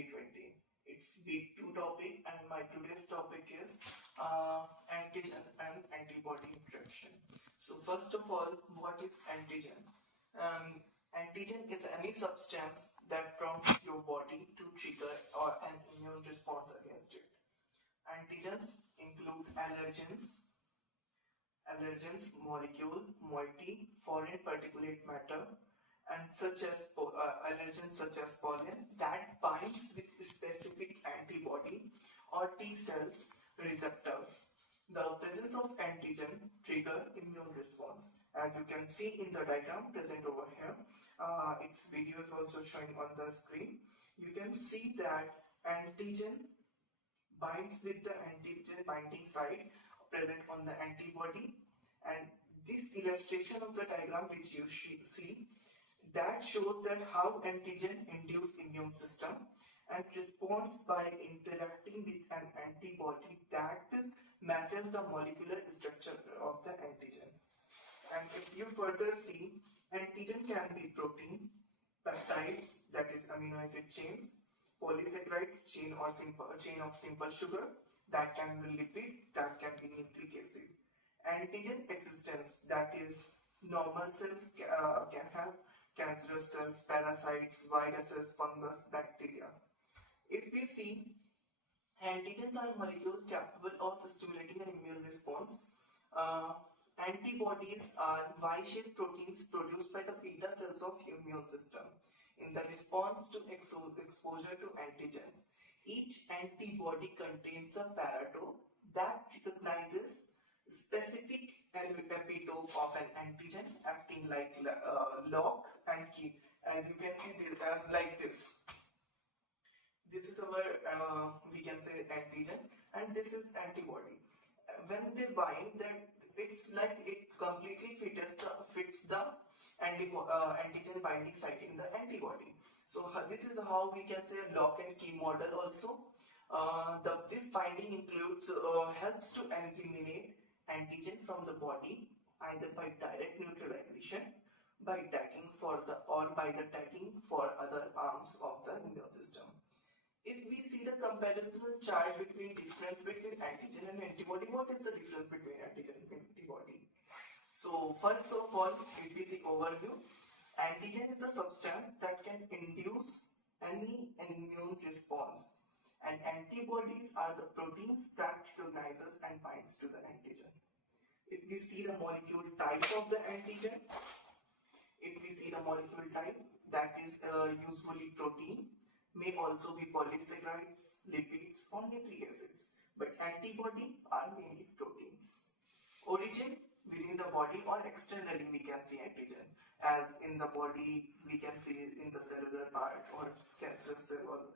2020. It's week 2 topic, and my today's topic is antigen and antibody interaction. So first of all, what is antigen? Antigen is any substance that prompts your body to trigger or an immune response against it. Antigens include allergens, molecule, moiety, foreign particulate matter, and allergens such as pollen that binds with specific antibody or T cells receptors. The presence of antigen trigger immune response. As you can see in the diagram present over here, its video is also showing on the screen. You can see that antigen binds with the antigen binding site present on the antibody, and this illustration of the diagram which you see that shows that how antigen induce immune system and responds by interacting with an antibody that matches the molecular structure of the antigen. And if you further see, antigen can be protein, peptides, that is amino acid chains, polysaccharides, chain of simple sugar, that can be lipid, that can be nucleic acid. Antigen existence, that is normal cells can have cancerous cells, parasites, viruses, fungus, bacteria. If we see, antigens are molecules capable of stimulating an immune response. Antibodies are Y-shaped proteins produced by the beta cells of immune system in the response to exposure to antigens. Each antibody contains a paratope that recognizes specific epitope of an antigen acting like lock and key. As you can see this as like this. This is our we can say antigen, and this is antibody. When they bind, that it's like it completely fits the antigen binding site in the antibody. So this is how we can say lock and key model also. This binding includes helps to eliminate antigen from the body either by direct neutralization, by tagging by the tagging for other arms of the immune system. If we see the comparison chart between difference between antigen and antibody, what is the difference between antigen and antibody? So first of all, if we see overview, antigen is a substance that can induce any immune response, and antibodies are the proteins that recognizes and binds to the antigen. If we see the molecule type of the antigen, that is usually protein, may also be polysaccharides, lipids, or nucleic acids, but antibody are mainly proteins. Origin within the body or externally we can see antigen, as in the body we can see in the cellular part or cancerous cell, or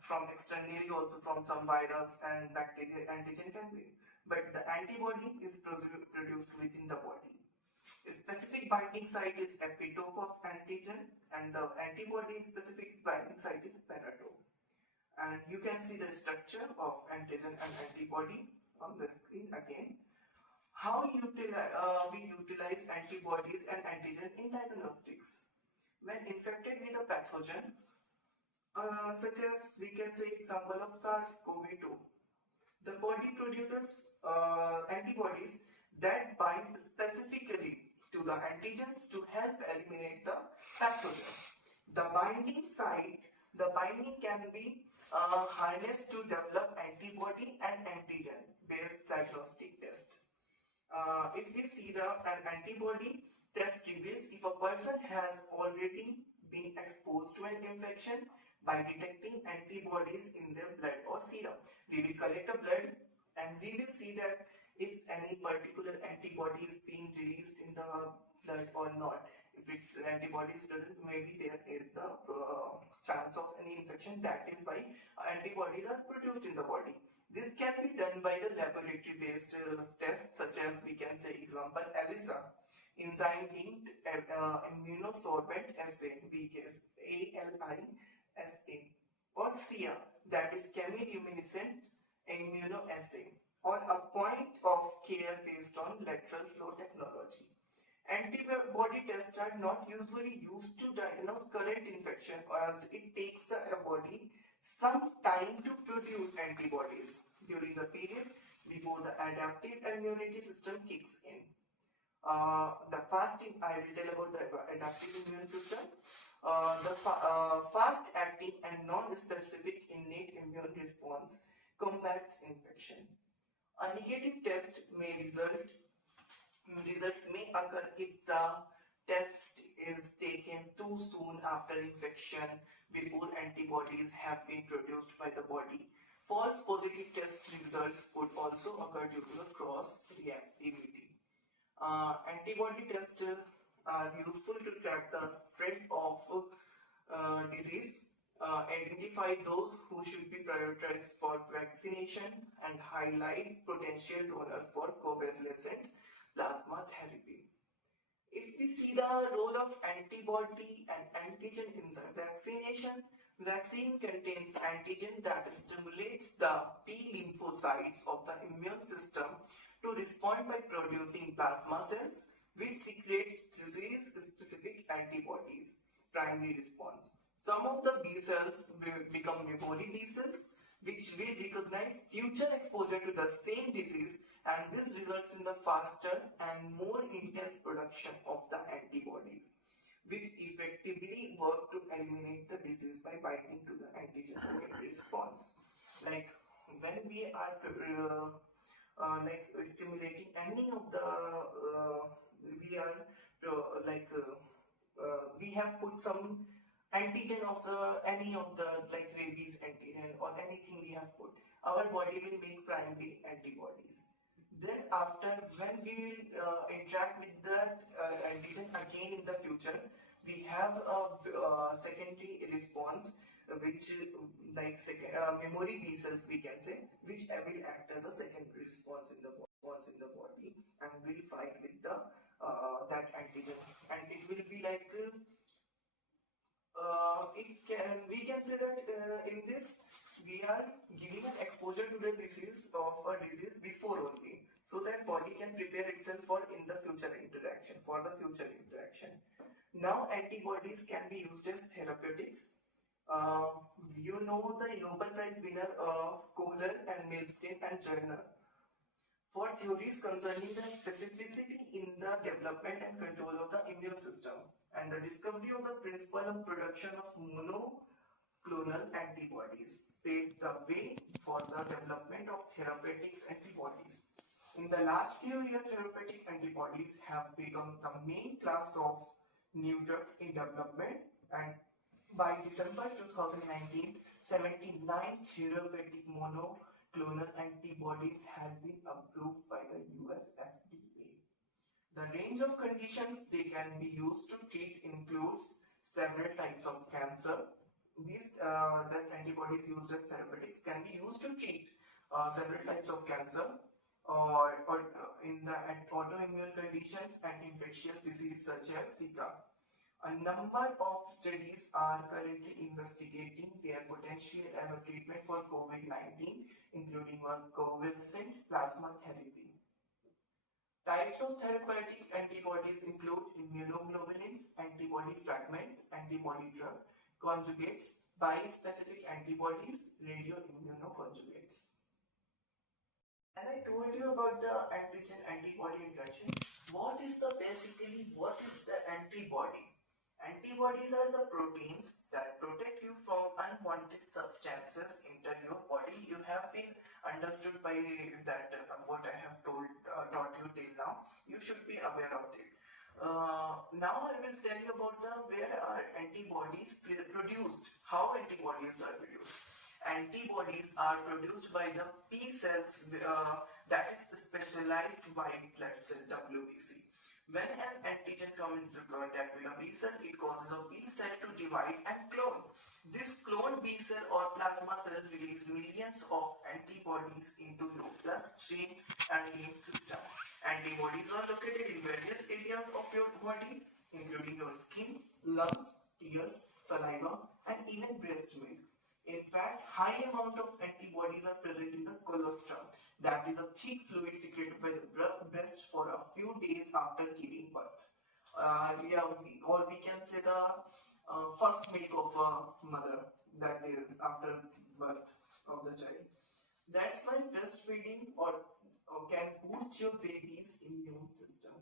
from externally also from some virus and bacteria antigen can be, but the antibody is produced within the body. A specific binding site is epitope of antigen, and the antibody specific binding site is paratope. And you can see the structure of antigen and antibody on the screen again. How we utilize antibodies and antigen in diagnostics? When infected with a pathogen, such as we can say example of SARS-CoV-2, the body produces antibodies that bind specifically to the antigens to help eliminate the pathogen. The binding can be harnessed to develop antibody and antigen based diagnostic test. If we see an antibody test reveals if a person has already been exposed to an infection by detecting antibodies in their blood or serum. We will collect a blood and we will see that if any particular antibody is being released in the blood or not. If it's an antibody is present, maybe there is the chance of any infection. That is why antibodies are produced in the body. This can be done by the laboratory based tests, such as we can say example ELISA, enzyme linked immunosorbent assay, ALISA, or SIA, that is chemiluminescent immunoassay, or a point of care based on lateral flow technology. Antibody tests are not usually used to diagnose current infection, as it takes the body some time to produce antibodies during the period before the adaptive immunity system kicks in. The fasting, I will tell about the adaptive immune system. Fast acting and non-specific innate immune response combats infection. A negative test result may occur if the test is taken too soon after infection, before antibodies have been produced by the body. False positive test results could also occur due to the cross reactivity. Antibody tests are useful to track the spread of disease, identify those who should be prioritized for vaccination, and highlight potential donors for convalescent plasma therapy. If we see the role of antibody and antigen in the vaccination, vaccine contains antigen that stimulates the T lymphocytes of the immune system to respond by producing plasma cells, which secretes disease-specific antibodies. Primary response. Some of the B cells will become memory B cells, which will recognize future exposure to the same disease, and this results in the faster and more intense production of the antibodies, which effectively work to eliminate the disease by binding to the antigen secondary response. Like when we are stimulating any of the we have put some antigen of the any of the like rabies antigen or anything we have put, our body will make primary antibodies. Then after, when we will interact with that antigen again in the future, we have a secondary response, which memory B cells we can say, which will act as a secondary response in the body and will fight with the that antigen, and it will be like we can say that in this we are giving an exposure to the disease of a disease before only, so that body can prepare itself for the future interaction. Now antibodies can be used as therapeutics. You know the Nobel Prize winner Kohler and Milstein and Joyner for theories concerning the specificity in the development and control of the immune system, and the discovery of the principle of production of monoclonal antibodies paved the way for the development of therapeutics antibodies. In the last few years, therapeutic antibodies have become the main class of new drugs in development, and by December 2019, 79 therapeutic monoclonal antibodies had been approved by the US FDA. The range of conditions they can be used to treat includes several types of cancer. These that antibodies used as therapeutics can be used to treat several types of cancer, or in the autoimmune conditions and infectious disease such as Zika. A number of studies are currently investigating their potential as a treatment for COVID-19, including convalescent plasma therapy. Types of therapeutic antibodies include immunoglobulins, antibody fragments, antibody drug conjugates, bispecific antibodies, radioimmunoconjugates. As I told you about the antigen-antibody interaction, what is the antibody? Antibodies are the proteins that protect you from unwanted substances enter your body. You have been understood by that what I have taught you till now. You should be aware of it. Now I will tell you about where are antibodies produced, how antibodies are produced. Antibodies are produced by the P cells, that is specialized white blood cell, WBC. When an antigen comes into contact with a B cell, it causes a B cell to divide and clone. This cloned B cell or plasma cell release millions of antibodies into your bloodstream and immune system. Antibodies are located in various areas of your body, including your skin, lungs, ears, saliva, and even breast milk. In fact, high amount of antibodies are present in the colostrum, that is a thick fluid secreted by the breast for a few days after giving birth. We can say the first milk of a mother, that is after birth of the child. That's why breastfeeding or can boost your baby's immune system.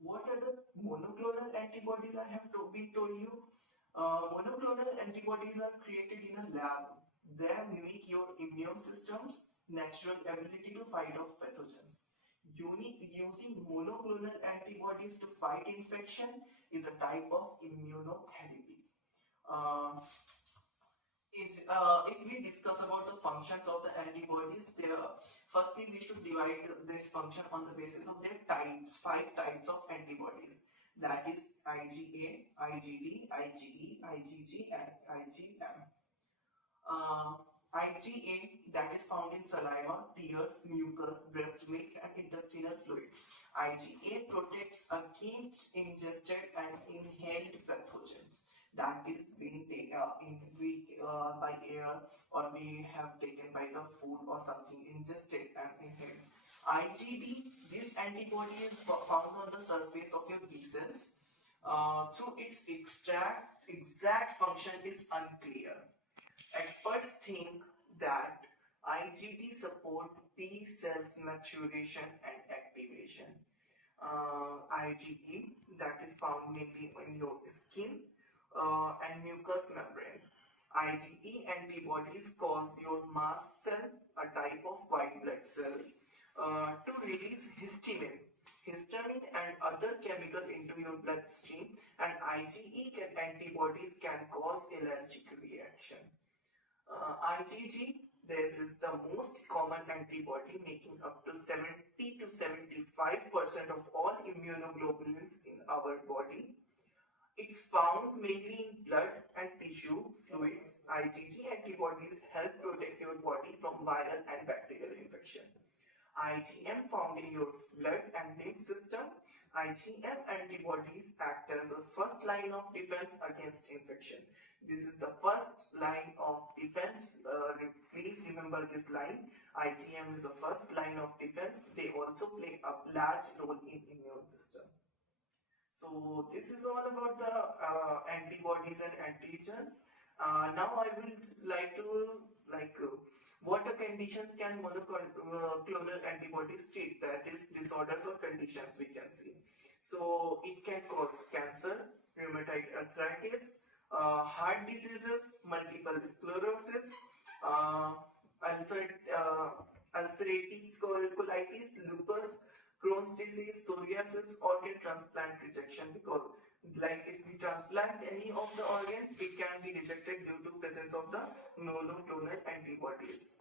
What are the monoclonal antibodies I have been told you? Monoclonal antibodies are created in a lab. They mimic your immune system's natural ability to fight off pathogens. Using monoclonal antibodies to fight infection is a type of immunotherapy. Uh, if we discuss about the functions of the antibodies, firstly we should divide this function on the basis of their types, 5 types of antibodies. That is IgA, IgD, IgE, IgG, and IgM. IgA, that is found in saliva, tears, mucus, breast milk, and intestinal fluid. IgA protects against ingested and inhaled pathogens that is being by air, or we have taken by the food or something ingested and inhaled. IgD, this antibody is found on the surface of your B cells. Through its exact function is unclear. Experts think that IgD support B cells maturation and activation. IgE, that is found mainly in your skin and mucous membrane. IgE antibodies cause your mast cell, a type of white blood cell, to release histamine. Histamine and other chemical into your bloodstream, and IgE antibodies can cause allergic reaction. IgG, this is the most common antibody, making up to 70 to 75% of all immunoglobulins in our body. It's found mainly in blood and tissue fluids. IgG antibodies help protect your body from viral and bacterial infection. IgM found in your blood and lymph system. IgM antibodies act as a first line of defense against infection. This is the first line of defense. Please remember this line. IgM is the first line of defense. They also play a large role in immune system. So this is all about the antibodies and antigens. Now I will like to what conditions can monoclonal antibodies treat? That is disorders or conditions we can see. So it can cause cancer, rheumatoid arthritis, heart diseases, multiple sclerosis, ulcerative colitis, lupus, Crohn's disease, psoriasis, organ transplant rejection. Because like if we transplant any of the organ, it can be rejected due to presence of the monoclonal antibodies.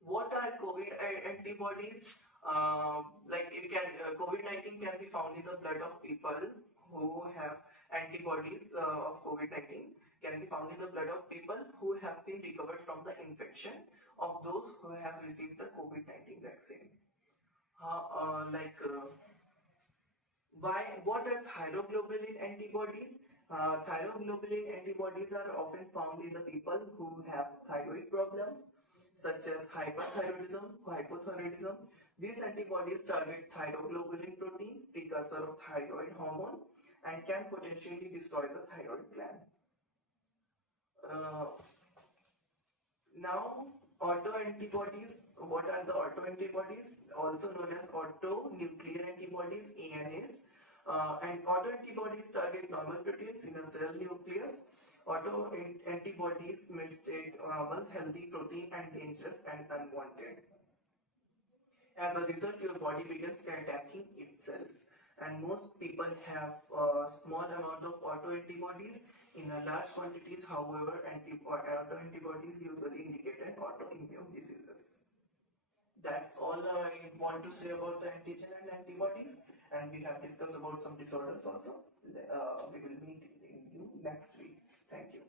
What are COVID antibodies? COVID-19 can be found in the blood of people who have antibodies of COVID-19 can be found in the blood of people who have been recovered from the infection of those who have received the COVID-19 vaccine. What are thyroglobulin antibodies? Thyroglobulin antibodies are often found in the people who have thyroid problems such as hyperthyroidism, hypothyroidism. These antibodies target thyroglobulin proteins, precursor of thyroid hormone, and can potentially destroy the thyroid gland. Now, autoantibodies. What are the autoantibodies? Also known as autonuclear antibodies, ANAs. And autoantibodies target normal proteins in the cell nucleus. Autoantibodies mistake normal, healthy protein and dangerous and unwanted. As a result, your body begins attacking itself. And most people have a small amount of autoantibodies in a large quantities. However, autoantibodies usually indicate an autoimmune diseases. That's all I want to say about the antigen and antibodies, and we have discussed about some disorders also. We will meet in you next week. Thank you.